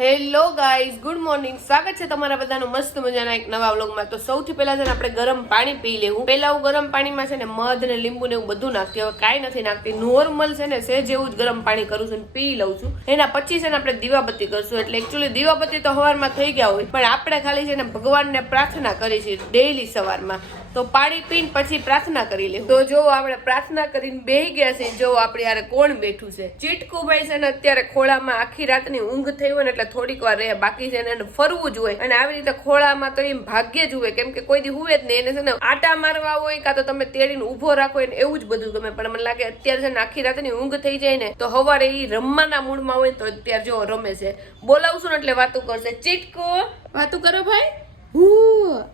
Hello guys good morning સ્વાગત છે તમારા બધાનું મસ્ત મજાના એક નવા વ્લોગમાં. તો સૌથી પહેલા છે ને આપણે ગરમ પાણી પી લેવું. પહેલા હું ગરમ પાણીમાં છે ને મધ ને લીંબુ ને એવું બધું નાખતી હવે કાંઈ નથી નાખતી. નોર્મલ છે ને સેજ એવું જ ગરમ પાણી કરું છું પી લઉં છું. એના પછી છે ને આપણે દીવાબત્તી કરશું. એટલે એકચ્યુઅલી દીવાબત્તી તો સવારમાં થઈ ગયા હોય. પણ આપણે ખાલી છે ને ભગવાનને પ્રાર્થના કરી છે ડેઈલી સવારમાં. તો પાણી પીને પછી પ્રાર્થના કરી લે તો જો આપણે પ્રાર્થના કરીને બેહી ગયા છે જો આપણે યારે કોણ બેઠું છે? ચીટકુભાઈ છે ને અત્યારે ખોળામાં આખી રાતની ઊંઘ થઈ હોય ને એટલે થોડીક વાર રહે, બાકી છે એને ફરવું જ હોય. અને આવી રીતે ખોળામાં તો એમ ભાગ્ય જ હોય, કેમ કે કોઈ દી હુએ જ નહીં, એને છે ને આટા મારવા હોય કાં તો તમે તેડીને ઊભો રાખો એને એવું જ બધું ગમે. પણ મને લાગે અત્યારે છે ને આખી રાતની ઊંઘ થઈ જાય ને, તો સવારે એ રમવાના મૂડમાં હોય તો અત્યારે જો રમે છે. બોલાવશું ને એટલે વાતું કરશે. ચીટકો! વાતું કરો ભાઈ. હું!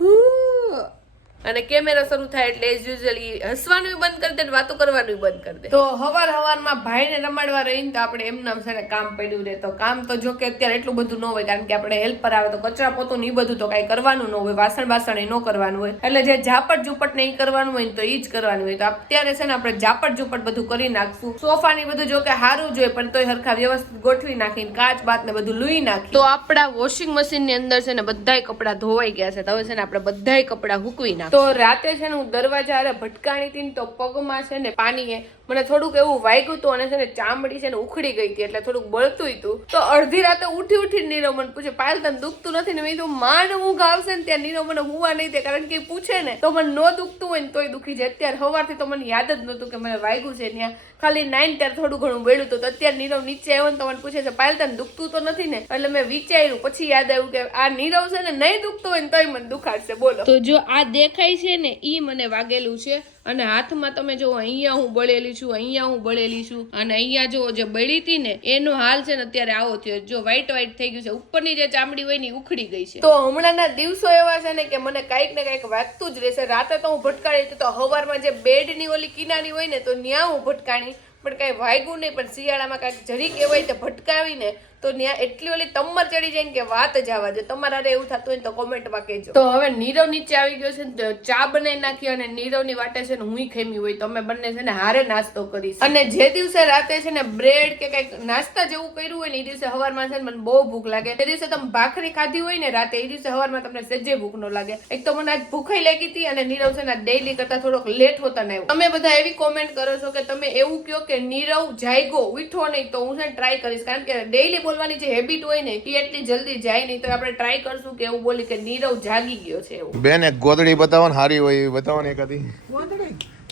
હું! અને કેમેરા શરૂ થાય એટલે એઝ યુઝ્યુઅલી હસવાનું બંધ કરી દે વાતો કરવાનું બંધ કરી દે. તો હવાર હવારમાં ભાઈને રમાડવા રહીને તો આપણે એમના છે ને કામ પડ્યું રહે તો કામ તો જો કે અત્યારે એટલું બધું ન હોય કારણ કે આપણે હેલ્પ પર આવે તો કચરા પોતું ને બધું તો કાંઈ કરવાનું ન હોય વાસણ બાસણ એ ન કરવાનું હોય. એટલે જે ઝાપટ ઝુપટ ને ઈ કરવાનું હોય ને તો એ જ કરવાનું હોય. તો અત્યારે છે ને આપણે ઝાપટ ઝુપટ બધું કરી નાખશું. સોફા ને બધું જો કે સારું જોઈએ પણ તોય હરખા વ્યવસ્થિત ગોઠવી નાખીને કાચ બાત ને બધું લુઈ નાખી તો આપણા વોશિંગ મશીનની અંદર છે ને બધાય કપડા ધોવાઈ ગયા છે. તો હવે છે ને આપણે બધાય કપડાં હુકવી નાખ તો રાતે છે ને હું દરવાજા અરે ભટકાણી હતી તો પગમાં છે ને પાણીએ મને થોડુંક એવું વાગ્યું હતું અને છે ને ચામડી છે ને ઉખડી ગઈ હતી એટલે થોડુંક બળતું હતું. તો અડધી રાતે ઉઠી ઉઠી નીરવ મને પૂછે પાયલ તને દુખતું નથી? ને મેં તો માંડ ઊંઘ આવશે ને ત્યાં નીરવ મને હુવા નહીં તે કારણ કે પૂછે ને તો મને ન દુખતું હોય ને તોય દુખી જાય. અત્યારે સવારથી તો મને યાદ જ નહોતું કે મને વાગ્યું છે ત્યાં. ખાલી નાઈન ત્યારે થોડું ઘણું વેળું હતું. તો અત્યારે નીરવ નીચે આવ્યો ને તો મને પૂછે છે પાયલ તને દુખતું તો નથી ને? એટલે મેં વિચાર્યું પછી યાદ આવ્યું કે આ નીરવ છે ને નહીં દુખતું હોય ને તોય મને દુખાડશે. બોલો. તો જો આ દેખાય છે ને એ મને વાગેલું છે. અને હાથમાં તમે જો અહીંયા હું બળેલી છું, અહીંયા હું બળેલી છું. અને અહીંયા જો જે બળી હતી ને, એનો હાલ છે ને અત્યારે આવો થયો. જો વ્હાઈટ વ્હાઈટ થઈ ગયું છે. ઉપરની જે ચામડી હોય ને ઉખડી ગઈ છે. તો હમણાંના દિવસો એવા છે ને કે મને કાંઈક ને કાંઈક વાગતું જ રહેશે. રાતે તો હું ભટકાણી તો હવારમાં જે બેડની ઓલી કિનારી હોય ને, તો ન્યા હું ભટકાણી. પણ કાંઈ વાગ્યું નહીં, પણ શિયાળામાં કાંઈક જરીક કહેવાય તો ભટકાવીને તો ત્યાં એટલી ઓલી તમર ચડી જાય ને કે વાત જ આવા દે તમારા એવું થતું હોય તો કોમેન્ટમાં કહેજો. તો હવે નીરવ નીચે આવી ગયો છે ને ચા બનાવી નાખી અને નીરવની વાટે છે ને હું ખેમી હોય. તો અમે બંને છે ને હારે નાસ્તો કરી અને જે દિવસે રાતે છે ને બ્રેડ કે કંઈક નાસ્તા જેવું કર્યું હોય ને એ દિવસે હવારમાં છે ને મને બહુ ભૂખ લાગે. તે દિવસે તમે ભાખરી ખાધી હોય ને રાતે એ દિવસે હવારમાં તમને સજ્જે ભૂખ ન લાગે. એક તો મને આજ ભૂખાઈ લાગી હતી અને નીરવ છે ને ડેઈલી કરતા થોડોક લેટ હોતા ને તમે બધા એવી કોમેન્ટ કરો છો કે તમે એવું કહો કે નીરવ જાયગો ઉઠો નહીં તો હું છે ને ટ્રાય કરીશ. કારણ કે ડેઈલી બોલવાની જે હેબિટ હોય ને એ એટલી જલ્દી જાય નહીં. તો આપણે ટ્રાય કરશું કે એવું બોલી કે નીરવ જાગી ગયો છે એવું. બેન એક ગોદડી બતાવો ને હારી હોય એવી બતાવો ને એકાદી.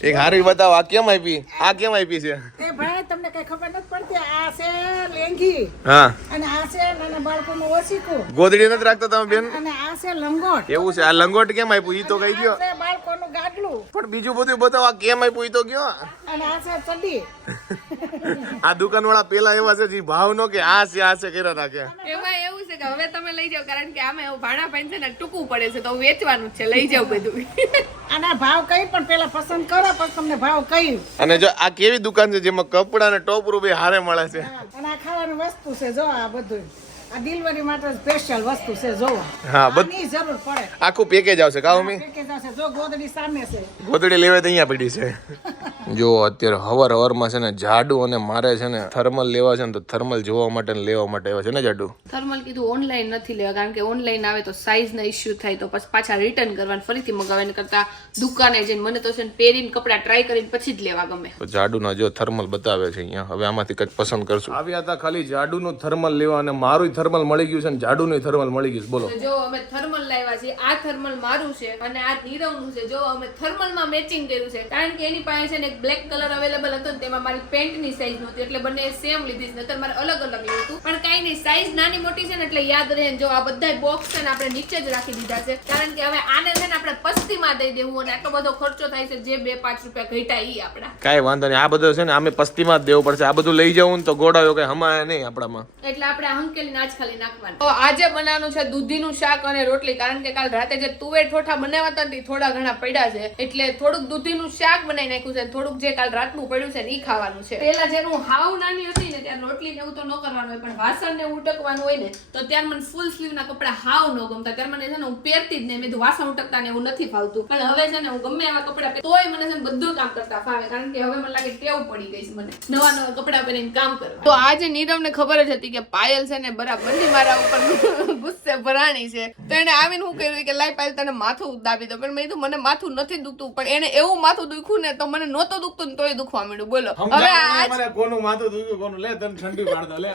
એક હારી બતાવો આ કેમ આપી? આ કેમ આપી છે? એ ભાઈ તમને કઈ ખબર નથી પડતી આ છે લેંગી હા. અને આ છે નાના બાળકોનું ઓશીકું. ગોદડી નથી રાખતા તમે બેન? અને આ છે લંગોટ. એવું છે આ લંગોટ કેમ આપ્યું? ઈ તો કહી ગયો બાળકોનું ગાડલું. પણ બીજું બધું બતાવો આ કેમ આપ્યું? ઈ તો ગયો અને આ છે ચડી. આ દુકાન વાળા પેલા એવા છે જે ભાવ નો કે આ છે આ છે કર્યા રાખે એવા એવું છે કે હવે તમે લઈ જાઓ કારણ કે આમાં એવું ભાણા પાઈને છે ને ટૂંકું પડે છે તો વેચવાનું છે લઈ જાવ બધું. આના ભાવ કઈ પણ પેલા પસંદ કરો પછી તમને ભાવ કઈ. અને જો આ કેવી દુકાન છે જેમાં કપડા ને ટોપરું રૂપે હારે મળે છે? અને આ ખાવાની વસ્તુ છે જો આ બધું. આ ડિલિવરી માટે સ્પેશિયલ વસ્તુ છે જો. હા બધી જરૂર પડે. આખું પેકેજ આવશે કાઉમી પેકેજ આવશે. જો ગોદડી સામે છે. ગોદડી લેવા તો અહીંયા પડી છે. જો અત્યારે હવાર હવારમાં છે ને જાડુ અને મારે છે ને થર્મલ લેવા છે ને તો થર્મલ જોવા માટે ને લેવા માટે આવ્યા છે ને જાડુ? થર્મલ કીધું ઓનલાઈન નથી લેવા કારણ કે ઓનલાઈન આવે તો સાઈઝ ના ઇસ્યુ થાય તો પછી પાછા રિટર્ન કરવાનું ફરીથી મગાવવાને કરતા દુકાને જઈને મને તો છે ને પહેરીને કપડાં ટ્રાય કરીને પછી જ લેવા ગમે. તો જાડુના જો થર્મલ બતાવે છે અહીંયા હવે આમાંથી કંઈક પસંદ કરશું. આવ્યા હતા ખાલી જાડુનું થર્મલ લેવા અને મારું થર્મલ મળી ગયું છે ને જાડુનું થર્મલ મળી ગયું છે બોલો. જો અમે થર્મલ લાવ્યા છે આ થર્મલ મારું છે અને આ નીરવનું છે. જો અમે થર્મલમાં મેચિંગ કર્યું છે કારણ કે એની પાસે છે ને બ્લેક કલર અવેલેબલ હતો ને તેમાં મારી પેન્ટની સાઈઝ નહોતી એટલે બંને સેમ લીધી નતર મારે અલગ અલગ લેવું હતું. પણ કાંઈ નહીં સાઈઝ નાની મોટી છે ને એટલે યાદ રહે જો આ બધા બોક્સ છે ને આપણે નીચે જ રાખી દીધા છે. કારણ કે હવે આને છે ને આપણે પસ્તીમાં દઈ દેવું અને આટલો બધો ખર્ચો થાય છે જે બે પાંચ રૂપિયા ઘટ્યા ઈ આપણા. કાંઈ વાંધો નહીં. આ બધું છે ને અમે પસ્તીમાં જ દેવું પડશે. આ બધું લઈ જવું ને તો ગોડાયો કે હમાય નહીં આપણામાં. એટલે આપણે હંકેલી નાચ ખાલી નાખવાનું. તો આજે બનાવવાનું છે દૂધીનું શાક અને રોટલી કારણ કે કાલ રાતે જે તુવેર ઠોઠા બનાવ્યા હતા થોડા ઘણા પડ્યા છે. એટલે થોડુંક દૂધીનું શાક બનાવી નાખ્યું છે અને થોડુંક જે કાલ રાતનું પડ્યું છે ને એ ખાવાનું છે. પેલા જેનું હાવ નાની હતી ને ત્યારે રોટલી ને એવું તો ન કરવાનું હોય, પણ વાસણ ને ઉટકવાનું હોય ને, તો ત્યારે મને ફૂલ સ્લીવ ના કપડા હાવ ન ગમતા. ત્યારે મને છે ને હું પહેરતી જ નહીં. મેં વાસણ ઉટકતા ને એવું નથી ફાવતું. પણ હવે છે ને હું ગમે એવા કપડા તોય મને છે ને બધું કામ કરતા ફાવે. કારણ કે હવે મને લાગે ટેવ પડી ગઈ છે મને નવા નવા કપડા પહેરીને કામ કરવા. તો આજે નીરવને ખબર જ હતી કે પાયલ છે ને બરાબરની મારા ઉપર ગુસ્સે ભરાણી છે. તો એને આવીને હું કર્યું કે લાઈ પાયલ તને માથું દાબી દો. પણ મેં કીધું, મને માથું નથી દુખતું, પણ એને એવું માથું દુખ્યું ને તો મને નહોતું દુખતું ને તોય દુખવા માંડ્યું. બોલો. હવે કોનું માથું દુખ્યું કોનું લે તને ઠંડી પાડ દો લે.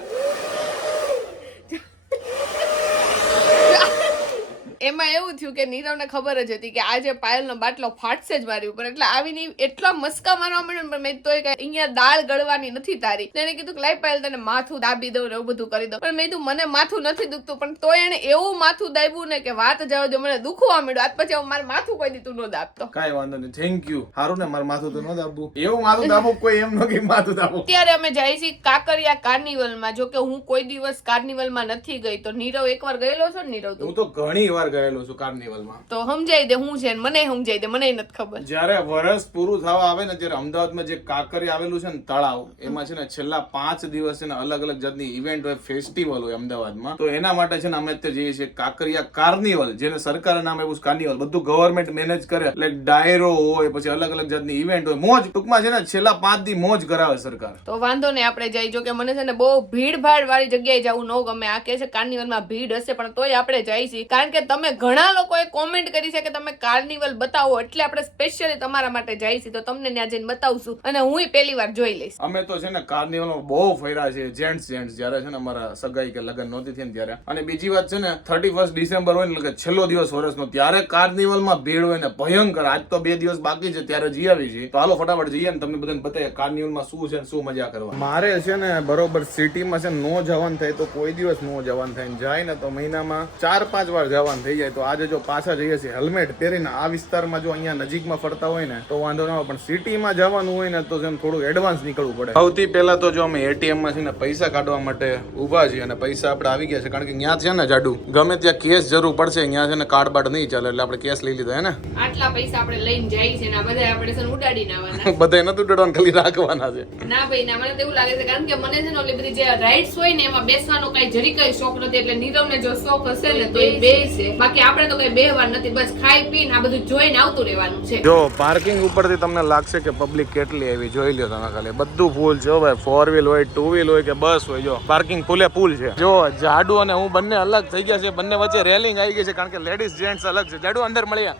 એમાં એવું થયું કે નીરવને ખબર જ હતી કે આજે પાયલનો બાટલો ફાટશે જ મારી ઉપર. એટલે આવીને એટલા મસ્કા મારવા મળ્યો પણ મેં તોય કઈ અહીંયા દાળ ગળવાની નથી તારી. તો એને કીધું કે લાઈ પાયલ તને માથું દાબી દઉં ને એવું બધું કરી દઉં. પણ મેં કીધું મને માથું નથી દુખતું. પણ તોય એને એવું માથું દાબ્યું ને કે વાત જાવ દો મને દુખવા મળ્યું આજ પછી હું મારે માથું કોઈ દીધું ન દાબતો. કાંઈ વાંધો નહીં. થેન્ક યુ સારું ને મારું માથું તો ન દાબવું. એવું માથું દાબવું કોઈ એમ ન કે માથું દાબવું. અત્યારે અમે જાય છીએ કાંકરિયા કાર્નિવલમાં. જો કે હું કોઈ દિવસ કાર્નિવલમાં નથી ગઈ તો નીરવ એકવાર ગયેલો છો ને નીરવ તું? હું તો ઘણી વાર ગયેલો છું કાર્નિવલમાં. તો સમજાઈ દે હું છે ને મને સમજાઈ દે મને નથી ખબર. જ્યારે વરસ પૂરું થવા આવે ને ત્યારે અમદાવાદમાં જે કાંકરી આવેલું છે ને તળાવ એમાં છે ને છેલ્લા પાંચ દિવસ છે ને અલગ અલગ જાતની ઇવેન્ટ હોય ફેસ્ટિવલ હોય અમદાવાદમાં. તો એના માટે છે ને અમે અત્યારે જઈએ છીએ કાંકરિયા કાર્નિવલ જેને સરકારે નામ આપ્યું કાર્નિવલ બધું ગવર્મેન્ટ મેનેજ કરે. એટલે ડાયરો હોય પછી અલગ અલગ જાતની ઇવેન્ટ હોય મોજ ટૂંકમાં છે ને છેલ્લા પાંચ દી મોજ કરાવે સરકાર. તો વાંધો નહીં આપણે જઈ જો કે મને છે ને બહુ ભીડ ભાડ વાળી જગ્યાએ જવું ન ગમે. આ કે છે કાર્નિવલમાં ભીડ હશે પણ તોય આપણે જઈ કારણ કે તમે ઘણા લોકોએ કોમેન્ટ કરી છે કે તમે કાર્નિવલ બતાવો એટલે આપણે સ્પેશિયલી તમારા માટે જઈ છીએ તો તમને ત્યાં જઈને બતાવશું અને હું પહેલી વાર જોઈ લઈશ. અમે તો છે ને કાર્નિવલમાં બહુ ફર્યા છે જેન્ટ્સ જેન્ટ્સ જ્યારે છે ને અમારા સગાઈ કે લગ્ન નહોતી થઈ ને ત્યારે. અને બીજી વાત છે ને થર્ટી ફર્સ્ટ ડિસેમ્બર હોય ને કે છેલ્લો દિવસ વર્ષનો ત્યારે કાર્નિવલમાં ભીડ હોય ને ભયંકર. આજ તો બે દિવસ બાકી છે ત્યારે જઈ આવી છે તો હાલો ફટાફટ જઈએ ને તમને બધાને બતાવીએ કાર્નિવલમાં શું છે ને શું મજા કરવા મારે છે ને બરોબર સિટીમાં છે નો જવાનું થાય તો કોઈ દિવસ નો જવાનું થાય ને જાય ને તો મહિનામાં ચાર પાંચ વાર જવાનું થઈ જાય તો આજે જો પાછા જઈએ છીએ હેલ્મેટ પહેરીને આ વિસ્તારમાં જો અહીંયા નજીકમાં ફરતા હોય ને તો વાંધો ના આવે. પણ સિટીમાં જવાનું હોય ને તો જેમ થોડું એડવાન્સ નીકળવું પડે. સૌથી પહેલા તો જો અમે એટીએમમાં છે ને પૈસા કાઢવા માટે ઊભા છીએ અને પૈસા આપણે આવી ગયા છે. કારણ કે ત્યાં છે ને જાડુ ગમે ત્યાં કેસ જરૂર પડશે ત્યાં છે ને કાર્ડ બાર્ડ નહીં ચાલે એટલે આપણે કેસ લઈ લીધા હે ને? આટલા પૈસા આપણે લઈને જાય છે ને બધા આપણે છે ઉડાડી નાવાના. બધા બધાય નતું ખાલી રાખવાના છે. ના ભાઈ ના મને તો એવું લાગે છે કારણ કે મને છે ને ઓલી બધી જે રાઇડ્સ હોય ને એમાં બેસવાનો કઈ જરી કઈ શોખ નથી એટલે નીરવને જો શોખ હશે ને તો એ બેસે. બાકી આપણે તો કઈ બેહવા નથી, બસ ખાઈ, પીને આ બધું જોઈને આવતું રહેવાનું છે. જો પાર્કિંગ ઉપરથી તમને લાગશે કે પબ્લિક કેટલી આવી, જોઈ લ્યો તમે ખાલી. બધું ફૂલ છે ભાઈ. ફોર વ્હીલ હોય ટુ વ્હીલ હોય કે બસ હોય, જો. પાર્કિંગ ફૂલે ફૂલ છે. જો, જાડુ અને હું બંને અલગ થઈ ગયા છે. બંને વચ્ચે રેલિંગ આવી ગઈ છે કારણ કે લેડીઝ જેન્ટ્સ અલગ છે. જાડુ, અંદર મળ્યા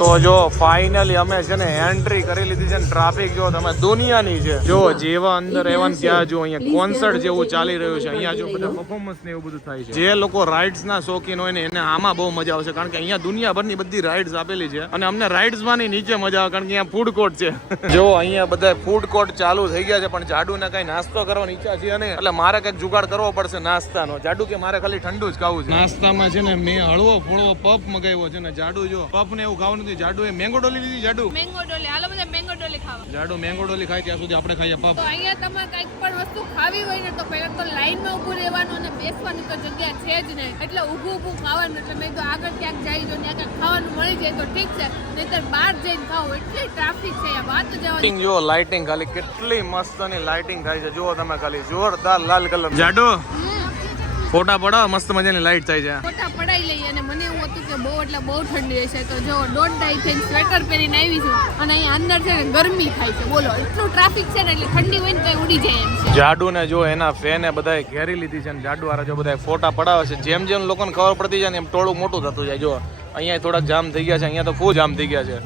તો જો ફાઇનલી અમે છે ને એન્ટ્રી કરી લીધી છે ને ટ્રાફિક જો તમે દુનિયાની છે જો જેવા અંદર એવા ને ત્યાં જો અહીંયા કોન્સર્ટ જેવું ચાલી રહ્યું છે અહીંયા જો બધા પરફોર્મન્સ ને એવું બધું થાય છે. જે લોકો રાઇડ્સ ના શોખીન હોય ને એને આમાં બહુ મજા આવશે કારણ કે અહીંયા દુનિયાભરની બધી રાઇડ્સ આપેલી છે અને અમને રાઇડ્સ માંની નીચે મજા આવે કારણ કે અહીંયા ફૂડ કોર્ટ છે. જો અહીંયા બધા ફૂડ કોર્ટ ચાલુ થઈ ગયા છે પણ જાડુ ને કઈ નાસ્તો કરવાની ઈચ્છા છે અને એટલે મારે કંઈક જુગાડ કરવો પડશે નાસ્તાનો. જાડુ કે મારે ખાલી ઠંડુ જ ખાવું છે? નાસ્તામાં છે ને મેં હળવો ફૂળવો પફ મગાવ્યો છે ને જાડુ જો પફ ને એવું ખાવાનું નથી જાડુ એ મેંગો ડોલી લીધી જાડુ? મેંગો ડોલી હાલો બધા મેંગો ડોલી ખાવા. જાડુ મેંગો ડોલી ખાય ત્યાં સુધી આપણે ખાઈએ પાપ. તો અહીંયા તમારે કંઈક પણ વસ્તુ ખાવી હોય ને તો પહેલા તો લાઈનમાં ઊભું રહેવાનું અને બેસવાની તો જગ્યા છે જ નહીં. એટલે ઊભું ઊભું ખાવાનું એટલે મેં તો આગળ ક્યાંક જાય જો ત્યાં ક્યાંક ખાવાનું મળી જાય તો ઠીક છે. નહીતર બહાર જઈને ખાઓ એટલી ટ્રાફિક છે વાત જવા જો લાઇટિંગ ખાલી કેટલી મસ્તની લાઇટિંગ થાય છે. જુઓ તમે ખાલી જોરદાર લાલ કલર. જાડુ ફોટા પડાવો મસ્ત મજાની લાઇટ થાય છે. ફોટા પડાઈ લઈએ અને મને એવું હતું કે બહુ એટલે બહુ ઠંડી હશે તો જો દોઢ ડાઈ થઈને સ્વેટર પહેરીને આવી છું અને અહીંયા અંદર છે ને ગરમી થાય છે. બોલો એટલું ટ્રાફિક છે ને એટલે ઠંડી હોય ને તો ઉડી જાય એમ છે. જાડુ ને જો એના ફેને બધાએ ઘેરી લીધી છે ને જાડુ વાળા જો બધા ફોટા પડાવે છે. જેમ જેમ લોકોને ખબર પડતી જાય ને એમ ટોળું મોટું થતું જાય. જો અહીંયા થોડાક જામ થઈ ગયા છે અહીંયા તો ફૂ જામ થઈ ગયા છે.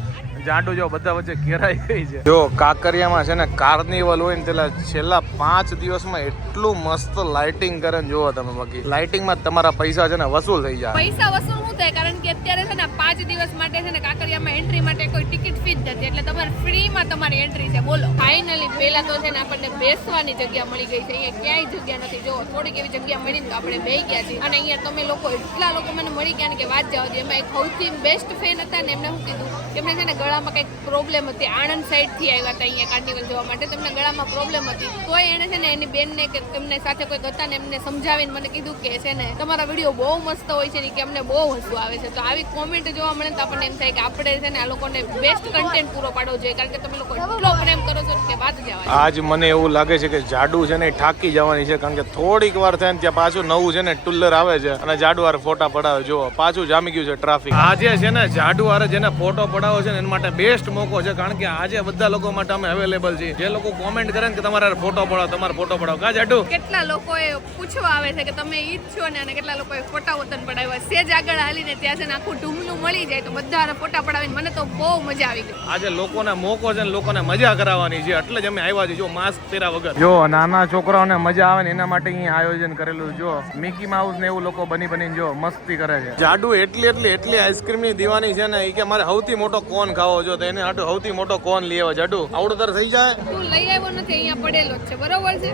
જાડુ જો બધા વચ્ચે ઘેરાઈ ગઈ છે. જો કાંકરિયામાં છે ને કાર્નિવલ હોય ને તેલા છેલ્લા પાંચ દિવસમાં એટલું મસ્ત લાઇટિંગ કરે ને જોવો તમે બાકી. લાઇટિંગમાં તમારા પૈસા છે ને વસૂલ થઈ જાય. પૈસા વસૂલ શું થાય? કારણ કે અત્યારે છે ને પાંચ દિવસ માટે છે ને કાંકરિયામાં એન્ટ્રી માટે કોઈ ટિકિટ ફી જ નથી. એટલે તમારે ફ્રીમાં તમારી એન્ટ્રી છે. બોલો. ફાઇનલી પહેલા તો છે ને આપણને બેસવાની જગ્યા મળી ગઈ છે. અહીંયા ક્યાંય જગ્યા નથી. જો થોડીક એવી જગ્યા મળી તો આપણે બે ગયા છીએ. અને અહીંયા તમે લોકો એટલા લોકો મને મળી ગયા ને કે વાત જાવ એમાં એક સૌથી બેસ્ટ ફેન હતા ને એમને શું કીધું. કે એમને છે ને ગળામાં કંઈક પ્રોબ્લેમ હતી. આણંદ સાઈડથી આવ્યા હતા અહીંયા કાર્નિવલ જોવા માટે. તેમને ગળામાં પ્રોબ્લેમ હતી. તો એણે છે ને એની બેનને કે એમને સાથે કોઈ હતા ને એમને સમજાવીને મને કીધું કે છે ને, તમારા વીડિયો બહુ મસ્ત હોય છે ને કે અમને બહુ હસવું આવે છે. તો આવી કોમેન્ટ જોવા મળે તો આપણને એમ થાય કે આપણે છે ને આ લોકોને બેસ્ટ કન્ટેન્ટ પૂરો પાડવો જોઈએ. કારણ કે તમે લોકો એટલો પ્રેમ કરો છો કે વાત જવા આજ મને એવું લાગે છે કે જાડુ છે ને ઠાકી જવાની છે. કારણ કે થોડીક વાર થાય ને ત્યાં પાછું નવું છે ને ટુલ્લર આવે છે અને જાડુ ફોટા પડાવે. જો પાછું જામી ગયું છે ટ્રાફિક આજે છે ને જાડુ વારે જેને ફોટો પડાવો છે ને માટે બેસ્ટ મોકો છે. કારણ કે આજે બધા લોકો માટે અમે અવેલેબલ છીએ. જે લોકો કોમેન્ટ કરે ને કે તમારે ફોટો પડાવો તમારે ફોટો પડાવો. કા જાડુ? કેટલા લોકોએ પૂછવા આવે છે કે તમે ઈદ છો ને અને કેટલા લોકોએ ફોટા વતન પડાવ્યા? સેજ આગળ હાલીને ત્યાં છે ને આખું ઢૂમલું મળી જાય તો બધા ફોટા પડાવીને મને તો બહુ મજા આવી ગઈ. આજે લોકોને મોકો છે ને લોકોને મજા કરાવવાની છે. એટલે જ અમે આવ્યા છીએ. જો માસ્ક પહેર્યા વગર. જો નાના છોકરાઓને મજા આવે ને એના માટે અહીંયા આયોજન કરેલું જો મિકી માઉસ ને એવું લોકો બની બની જો મસ્તી કરે છે. જાડુ એટલી એટલી એટલી આઈસ્ક્રીમની દીવાની છે ને એ કે મારે સૌથી મોટો કોન ખાવો જો તો એને હાટુ સૌથી મોટો કોન લઈ આવે જાડુ? આવડો તાર થઈ જાય? તું લઈ આવ્યો નથી અહીંયા પડેલો છે. બરોબર છે?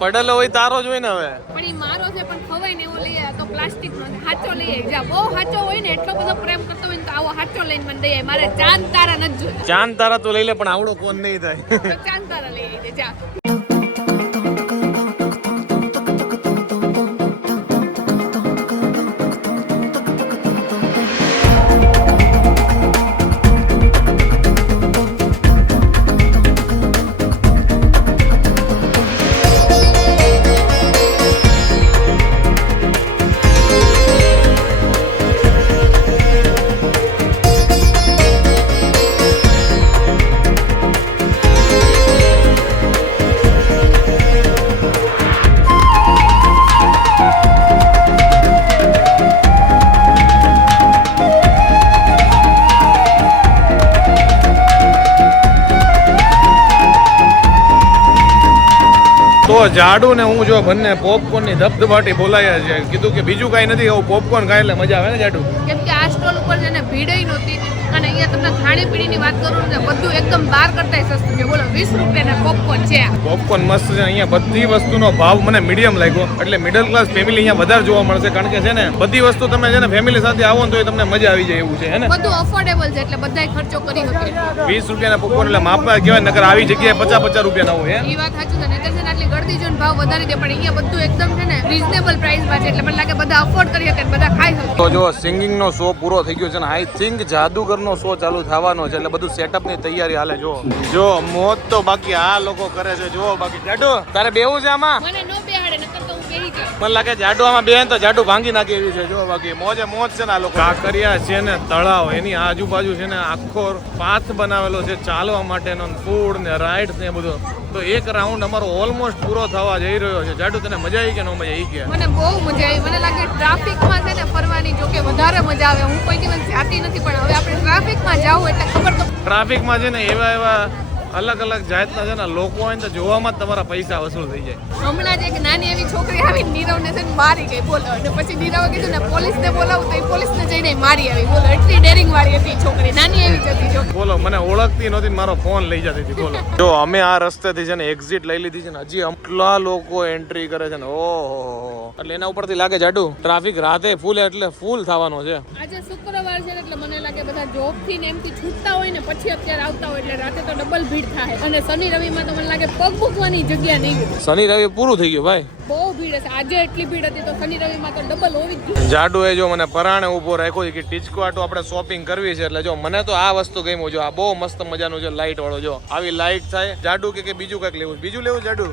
પડેલો હોય તારો જ હોય ને હવે. પણ એ મારો છે પણ ખવાય ને એવો લઈ આવ્યા તો પ્લાસ્ટિક નો હાચો લઈ આવી જા બહુ હાચો હોય ને એટલો બધો પ્રેમ કરતો હોય ને તો આવો હાચો લઈને મને દઈ મારે ચાંદ તારા નથી જોઈએ ચાંદ તારા તો લઈ લે પણ આવડો કોન નહીં થાય. ચાંદ તારા લઈ આવી જા. તો જાડુ ને હું જો બંને પોપકોર્નની ધબધબાટી બોલાયા છે. કીધું કે બીજું કાંઈ નથી એવું પોપકોર્ન ખાય એટલે મજા આવે ને જાડુ? કેમ કે આ સ્ટોલ ઉપર જેને ભીડ નહોતી અને અહીંયા તમને ખાણીપીણીની વાત કરું ને બધું એકદમ બહાર કરતા સસ્તું છે. બોલો વીસ રૂપિયાના પોપકોર્ન છે. પોપકોર્ન મસ્ત છે. અહીંયા બધી વસ્તુનો ભાવ મને મીડિયમ લાગ્યો. એટલે મિડલ ક્લાસ ફેમિલી અહીંયા વધારે જોવા મળશે. કારણ કે છે ને બધી વસ્તુ તમે છે ને ફેમિલી સાથે આવો ને તો તમને મજા આવી જાય એવું છે હે ને? બધું અફોર્ડેબલ છે એટલે બધાય ખર્ચો કરી શકે. વીસ રૂપિયાના પોપકોર્ન એટલે માપવા કહેવાય નકર આવી જગ્યાએ પચાસ પચાસ રૂપિયાના હોય એ વાત સાચું છે. નગર છે ને આટલી ગળતી જોઈને ભાવ વધારી દે. પણ અહીંયા બધું એકદમ છે ને રીઝનેબલ પ્રાઇસમાં છે. એટલે મને લાગે બધા અફોર્ડ કરી શકે બધા ખાઈ શકે. તો જો સિંગિંગ નો શો પૂરો થઈ ગયો છે ને આઈ થિંક જાદુગર નો શો ચાલુ થવાનો છે એટલે બધું સેટઅપની તૈયારી હાલે, જો. જો, મોત તો બાકી આ લોકો કરે છે. જો, બાકી જાડુ તારે બેવું છે આમાં? મને લાગે જાડુ આમાં બેન તો જાડુ ભાંગી નાખે એવી છે. જો બાકી મોજે મોજ છે ને આ લોકો કાંકરિયા છે ને તળાવ એની આજુબાજુ છે ને આખો પાથ બનાવેલો છે ચાલવા માટેનો ફૂડ ને રાઇડ્સ ને એ બધું. તો એક રાઉન્ડ અમારો ઓલમોસ્ટ પૂરો થવા જઈ રહ્યો છે. જાડુ તને મજા આવી કે ન મજા આવી ગયા? મને બહુ મજા આવી. મને લાગે ટ્રાફિકમાં છે ને ફરવાની જો કે વધારે મજા આવે. હું કોઈ દિવસ જાતી નથી પણ હવે આપણે ટ્રાફિકમાં જાવ એટલે ખબર તો ટ્રાફિકમાં છે ને એવા એવા અલગ અલગ જાતના છે ને લોકો હોય ને તો જોવામાં જ તમારા પૈસા વસૂલ થઈ જાય. હમણાં જ એક નાની એવી છોકરી આવી નીરવને છે મારી ગઈ બોલો અને પછી નીરવે કીધું ને પોલીસને બોલાવું તો એ પોલીસને જઈને મારી આવી. બોલો એટલી ડેરિંગ વાળી હતી છોકરી નાની એવી જ હતી છોકરી બોલો મને ઓળખતી નહોતી મારો ફોન લઈ જતી હતી બોલો. જો અમે આ રસ્તેથી છે ને એક્ઝિટ લઈ લીધી છે ને હજી અમટલા લોકો એન્ટ્રી કરે છે ને ઓહો એટલે એના ઉપરથી લાગે જાડું ટ્રાફિક રાતે ફૂલ એટલે ફૂલ થવાનો છે. આજે શુક્રવાર છે એટલે મને લાગે બધા જોબથી ને એમથી છૂટતા હોય ને પછી અત્યારે આવતા હોય એટલે રાતે તો ડબલ ભીડ થાય. અને શનિ રવિમાં તો મને લાગે પગ મૂકવાની જગ્યા નહીં. શનિ રવિ પૂરું થઈ ગયું ભાઈ. બહુ ભીડ હશે. આજે એટલી ભીડ હતી તો શનિ રવિમાં તો ડબલ હોવી જ જાડુ એ જો મને પરાણે ઊભો રાખ્યો કે ટીચકો આટો આપણે શોપિંગ કરવી છે એટલે જો મને તો આ વસ્તુ ગમ્યું. જો આ બહુ મસ્ત મજાનું છે લાઇટ વાળો જો. આવી લાઇટ થાય. જાડુ કે કે બીજું કંઈક લેવું બીજું લેવું જાડુ?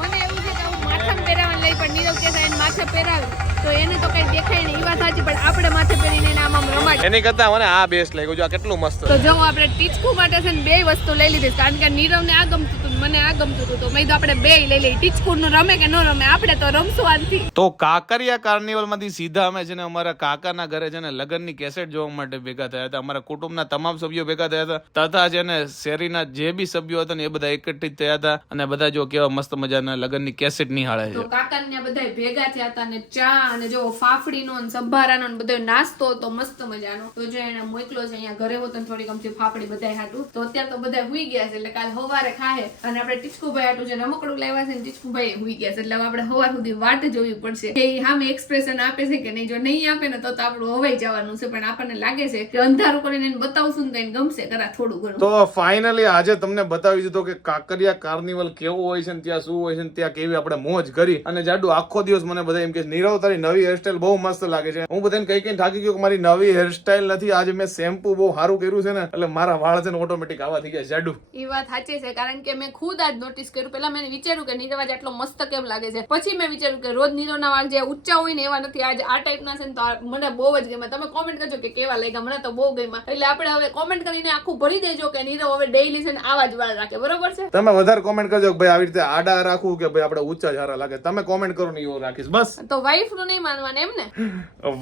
મને એવું છે કે હું માથામાં પહેરાવાનું લઈ પણ નીરવ કે માથે પહેરાવી. તો એને તો કઈ દેખાય નહીં એ વાત સાચી પણ આપણે માથે પહેરીને એને આમ આમ એની કરતા મને આ બેસ્ટ લાગ્યું. જો આ કેટલું મસ્ત તો જો આપણે ટીચકુ માટે છે ને બે વસ્તુ લઈ લીધી કારણ કે નીરવને આ ગમતું હતું મને આ ગમતું હતું. તો મેં તો આપણે બે લઈ લઈ ટીચકુ નું રમે કે ન રમે આપણે તો રમશું આજથી તો કાકરિયા કાર્નિવલમાંથી સીધા અમે છે ને અમારા કાકાના ઘરે છે ને લગ્નની કેસેટ જોવા માટે ભેગા થયા હતા. અમારા કુટુંબના તમામ સભ્યો ભેગા થયા હતા. તથા છે ને શેરીના જે બી સભ્યો હતા ને એ બધા એકત્રિત થયા હતા. અને બધા જો કેવા મસ્ત મજાના લગ્નની કેસેટ નિહાળે છે. કાકા ને બધા ભેગા થયા હતા ને ચા અને જો ફાફડીનો અને સંભારાનો બધો નાસ્તો હતો મસ્ત મજાનો. તો જો એને મોકલો છે, અહીંયા ઘરે હોતો થોડી કમથી ફાફડી બધા હાટું, તો અત્યારે તો બધા હુઈ ગયા છે, એટલે કાલ સવારે ખાહે. અને આપણે ટીચકુભાઈ હાટું જે રમકડું લાવ્યા છે ટીચકુભાઈ હુઈ ગયા છે, એટલે આપણે હવાર સુધી વાટ જોવી પડશે. કે સામે એક્સપ્રેશન આપે છે કે નહીં, જો નહીં આપે ને તો આપણું હવાઈ જવાનું છે, પણ આપણને લાગે છે કે અંધારું કરીને એને બતાવશું ને ગમશે કરા થોડું ઘણું. તો ફાઇનલી આજે તમને બતાવી દીધો કે કાંકરિયા કાર્નિવલ કેવો હોય છે ત્યાં શું હોય છે ને, ત્યાં કેવી આપણે મોજ કરી. અને જાડુ આખો દિવસ મને બધા એમ કે નીરવ તારી નવી હેરસ્ટાઈલ બહુ મસ્ત લાગે છે. હું બધાને કઈ કઈ થાકી ગયો કે મારી નવી હેરસ્ટાઈલ નથી. આજે મેં શેમ્પુ બહુ સારું કર્યું છે ને એટલે મારા વાળ છે ને ઓટોમેટિક આવા થઈ ગયા જાડુ. એ વાત સાચી છે કારણ કે મેં ખુદ આજ નોટિસ કર્યું. પેલા મેં વિચાર્યું કે નીરવ આજે આટલો મસ્ત કેમ લાગે છે. પછી મેં વિચાર્યું કે રોજ નીરવના વાળ જે ઊંચા હોય ને એવા નથી. આજ આ ટાઈપના છે ને તો મને બહુ જ ગમે તમે કોમેન્ટ કરજો કે કેવા લાગ્યા. મને તો બહુ ગમ્યા. એટલે આપણે હવે કોમેન્ટ કરીને આખું ભરી દેજો કે નીરવ હવે ડેઈલી છે ને આવા જ વાળ રાખે. બરોબર છે? તમે વધારે કોમેન્ટ કરજો કે ભાઈ આવી રીતે આડા રાખવું કે ભાઈ આપણે ઊંચા સારા લાગે. તમે કોમેન્ટ કરો ને એવો રાખીશ. બસ. તો વાઈફનું નહીં માનવાના એમ ને?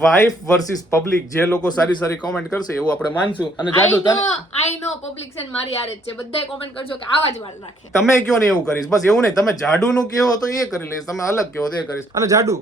વાઇફ વર્સિસ પબ્લિક જે લોકો સારી સારી કોમેન્ટ કરશે એવું આપણે માનશું. અને જાદુ તને આઈ નો પબ્લિક સેન મારી આરે જ છે. બધાય કોમેન્ટ કરજો કે આવા જ વાળ રાખે. તમે કયો ને એવું કરીશ? બસ એવું નહીં. તમે જાડુ નું કયો તો એ કરી લઈશ. તમે અલગ કયો તો એ કરીશ. અને જાડુ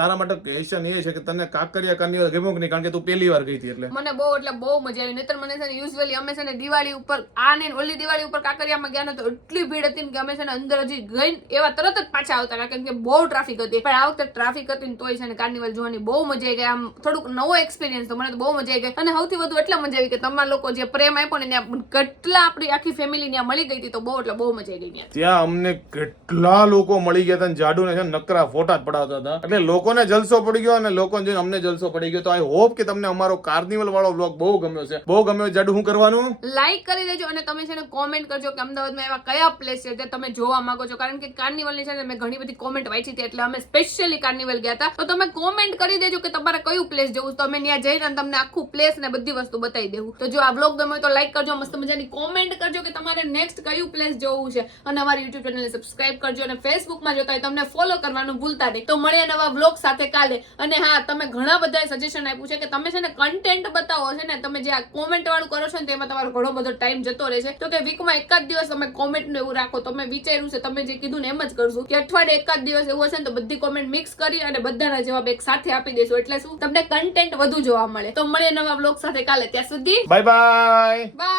તારા માટે ક્વેશ્ચન એ છે કે તને કાકરિયા કરની ગમ્યું કે નહીં? કારણ કે તું પહેલી વાર ગઈ હતી એટલે. મને બહુ એટલે બહુ મજા આવી. નહીતર મને છે ને યુઝ્યુઅલી અમે છે ને દિવાળી ઉપર આ ને ઓલી દિવાળી ઉપર કાકરિયામાં ગયા ને તો એટલી ભીડ હતી કે અમે છે ને અંદર હજી ગઈ એવા તરત જ પાછા આવતા કારણ કે બહુ ટ્રાફિક હતી. પણ આ વખતે ટ્રાફિક હતી ને તોય છે ને કાર્નિવલ જોવાની બહુ મજા આવી ગઈ. આમ થોડુંક નવો એક્સપિરિયન્સ તો મને તો બહુ મજા આવી ગઈ. અને સૌથી વધુ એટલે મજા આવી કે તમારા લોકો જે પ્રેમ આપ્યો ને ત્યાં કેટલા આપણી આખી ફેમિલી ત્યાં મળી ગઈ હતી તો બહુ એટલે બહુ મજા આવી ગઈ ત્યાં. અમને કેટલા લોકો મળી ગયા હતા જાડુ છે ને નકરા ફોટા જ પડાવતા હતા. એટલે લોકોને જલસો પડી ગયો અને લોકોને જોઈને અમને જલસો પડી ગયો. તો આઈ હોપ કે તમને અમારો કાર્નિવલ વાળો બ્લોગ બહુ ગમ્યો છે. બહુ ગમ્યો જાડુ શું કરવાનું? લાઈક કરી દેજો અને તમે છે ને કોમેન્ટ કરજો કે અમદાવાદમાં એવા કયા પ્લેસ છે જે તમે જોવા માંગો છો. કારણ કે કાર્નિવલની છે ને મેં ઘણી બધી કોમેન્ટ વાંચી હતી એટલે અમે સ્પેશિયલી કાર્નિવલ ગયા હતા. તો તમે કોમેન્ટ કરી દેજો કે તમારે કયું પ્લેસ જવું તો અમે ત્યાં જઈને તમને આખું પ્લેસ ને બધી વસ્તુ બતાવી દેવું. તો જો આ બ્લોગ ગમે તો લાઈક કરજો, મસ્ત મજાની કોમેન્ટ કરજો કે તમારે નેક્સ્ટ કયું પ્લેસ જવું છે. અને અમારી યુટ્યુબ ચેનલને સબસ્ક્રાઇબ કરજો અને ફેસબુકમાં જોતા હોય તમને ફોલો કરવાનું ભૂલતા નહીં. તો મળીએ નવા બ્લોગ સાથે કાલે. અને હા, તમે ઘણા બધા સજેશન આપ્યું છે કે તમે છે ને કન્ટેન્ટ બતાવો છે ને, તમે જે આ કોમેન્ટ વાળું કરો છો ને, તેમાં તમારો ઘણો બધો ટાઈમ જતો રહે છે. તો કે વીકમાં એકાદ દિવસ તમે કોમેન્ટનું એવું રાખો, તમે વિચાર્યું છે, તમે જે કીધું ને એમ જ કરશું. કે અઠવાડિયે એકાદ દિવસ એવું હશે ને, તો બધી કોમેન્ટ મિક્સ કરી અને બધાના જવાબ એક સાથે આપી દેશું એટલે શું? તમને કન્ટેન્ટ વધુ જોવા મળે. તો મળીએ નવા બ્લોગ સાથે કાલે. ત્યાં સુધી બાય બાય બાય